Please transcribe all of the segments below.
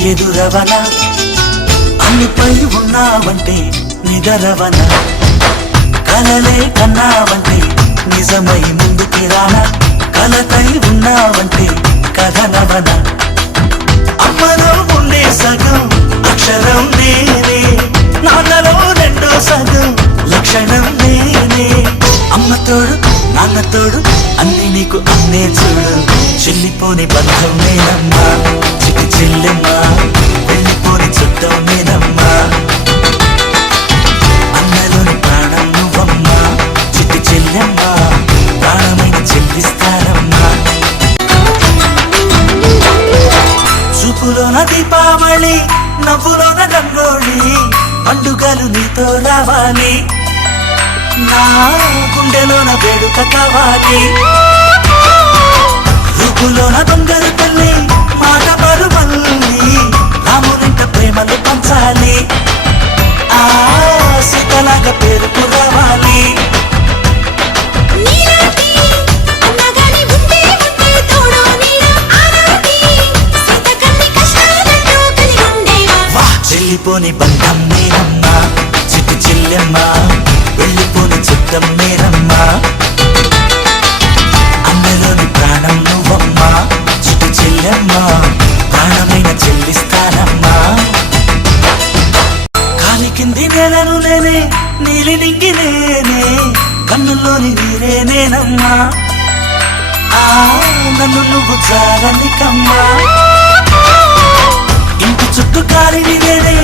ఎదురవన. అన్నిపై ఉన్నావంటే నిదరవనా. కలలే కన్నావంటే నిజమై ముందుకి రానా. కలతై ఉన్నావంటే కథనవనా. అమ్మలో ఉండే సగం అక్షరం నేనే. నాన్నలో రెండో సగం లక్షణం నేనే. అమ్మ తోడు నాన్న తోడు అన్ని నీకు అన్నే చూడు. చెల్లిపోని బంధం నేనమ్మా. చెల్లెమ్మా వెళ్ళిపోని చుట్టం మీదమ్మా. అన్నలోని ప్రాణం నువ్వమ్మా చిట్టి చెల్లెమ్మా ప్రాణమైన చెల్లిస్తానమ్మా చూపులోన దీపావళి నవ్వులోన రంగోళి పండుగలు నీతో రావాలి. నా గుండెలోన వేడుక కావాలి. ఉండేవా? వా చెల్లిపోని బంధం నేనమ్మా చిట్టి చెల్లెమ్మా వెళ్ళిపోని చిత్తం నేనమ్మా కాలి కింది నేలను నేనే నీలి నింగి నేనే కన్నుల్లోని నీరే నేనమ్మా. ఆ నన్ను నువ్వు జారనికమ్మా ఇంటి చుట్టూ కాలిని నేనే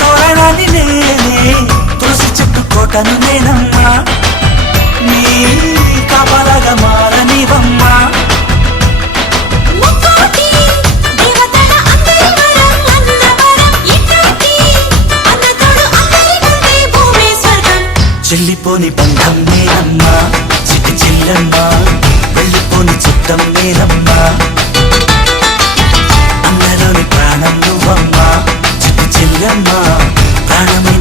తోరణాన్ని నేనే తులసి చెట్టు కోటను నేనమ్మా. నీ కాపలాగా చెల్లిపోని బంధం నేనమ్మా చిటి చెల్లమ్మా. వెళ్ళిపోని చిత్తం నేనమ్మా అందరిలోని ప్రాణం నువ్వమ్మా. చిటి చెల్లమ్మా. ప్రాణం